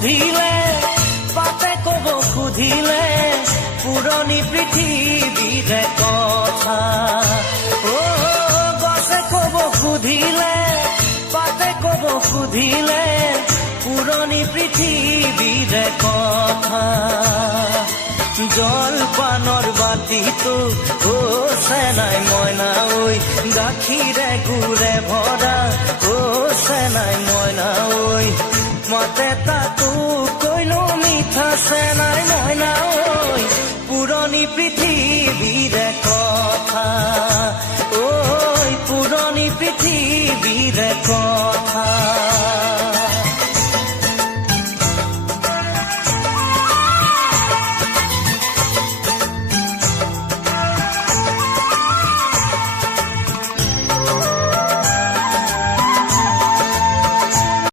সুধিলে পাতে কব সুধিলে পুৰণি পৃথিৱীৰে কথা গছে কব সুধিলে পাতে কব সুধিলে পুৰণি পৃথিৱীৰে কথা জলপানৰ বাতিটো চেনাই মইনা ঐ গাখীৰে গুৰে ভৰা চেনাই মইনা ঐ মাতে তাতো